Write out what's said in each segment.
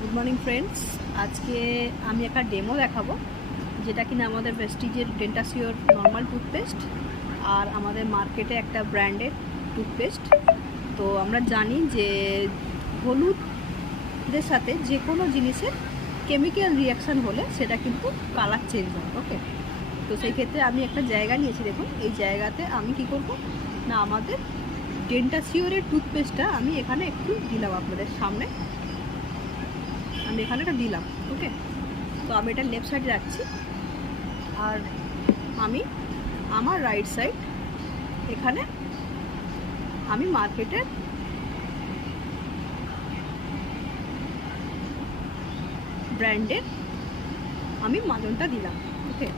Good morning friends. আজকে আমি একটা ডেমো দেখাবো, যেটা কিনা আমাদের প্রেস্টিজের ডেন্টাসিওর নর্মাল টুথপেস্ট আর আমাদের মার্কেটে একটা ব্র্যান্ডের টুথপেস্ট। তো আমরা জানি যে হলুদের সাথে যে কোনো জিনিসের কেমিক্যাল রিয়াকশান হলে সেটা কিন্তু কালার চেঞ্জ হয়। ওকে, তো সেই ক্ষেত্রে আমি একটা জায়গা নিয়েছি। দেখুন, এই জায়গাতে আমি কি করব না, আমাদের ডেন্টাসিওরের টুথপেস্টটা আমি এখানে একটু দিলাম আপনাদের সামনে। আমি এখানে এটা দিলাম। ওকে, তো আমি এটা লেফট সাইডে রাখছি আর আমি আমার রাইট সাইড এখানে আমি মার্কেটের ব্র্যান্ডের আমি মাজনটা দিলাম। ওকে,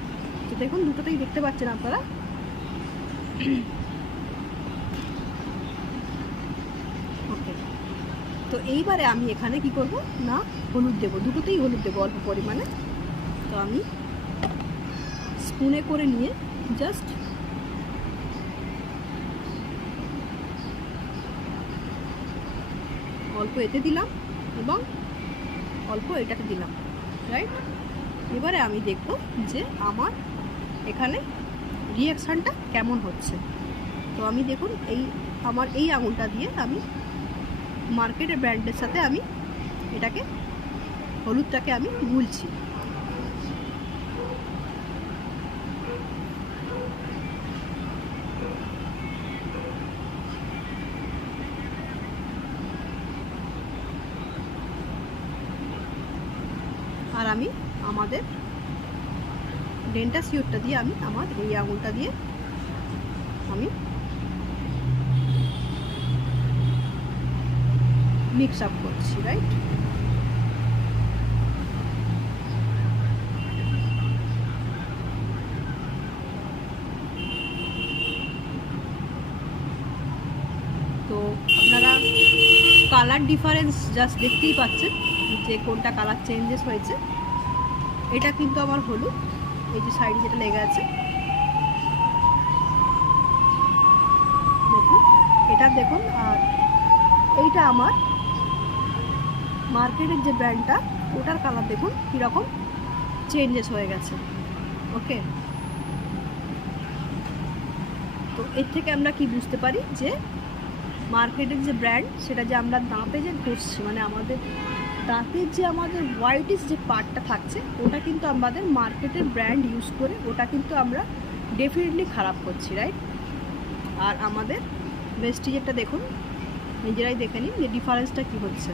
তো দেখুন দুটোতেই দেখতে পাচ্ছেন আপনারা। ওকে, তো এইবারে আমি এখানে কি করব না, হলুদ দেবো, দুটোতেই হলুদ দেবো অল্প পরিমাণে। তো আমি স্পুনে করে নিয়ে জাস্ট অল্প এতে দিলাম এবং অল্প এটাকে দিলাম, রাইট। এবারে আমি দেখব যে আমার এখানে রিয়াকশানটা কেমন হচ্ছে। তো আমি দেখুন আমার এই আঙুলটা দিয়ে আমি মার্কেটের ব্র্যান্ডের সাথে আমি এটাকে হলুদটাকে আমি গুলছি। আর আমি আমাদের ডেন্টাসিওরটা দিয়ে আমি আমার এই আঙুলটা দিয়ে আমি মিক্স আপ করছি, রাইট। তো আপনারা কালার ডিফারেন্স জাস্ট দেখতেই পাচ্ছেন যে কোনটা কালার চেঞ্জেস হয়েছে। এটা কিন্তু আমার হলুদ, এই যে সাইডে যেটা লেগে আছে দেখুন, এটা দেখুন। আর এইটা আমার মার্কেটের যে ব্র্যান্ডটা, ওটার কালার দেখুন কীরকম চেঞ্জেস হয়ে গেছে। ওকে, তো এর থেকে আমরা কি বুঝতে পারি যে মার্কেটের যে ব্র্যান্ড, সেটা যে আমরা দাঁতে যে ঘষছি, মানে আমাদের দাঁতের যে আমাদের হোয়াইটিস যে পার্টটা থাকছে, ওটা কিন্তু আমাদের মার্কেটের ব্র্যান্ড ইউজ করে ওটা কিন্তু আমরা ডেফিনেটলি খারাপ করছি, রাইট। আর আমাদের প্রেস্টিজেরটা দেখুন, নিজেরাই দেখে নিন যে ডিফারেন্সটা কী হচ্ছে।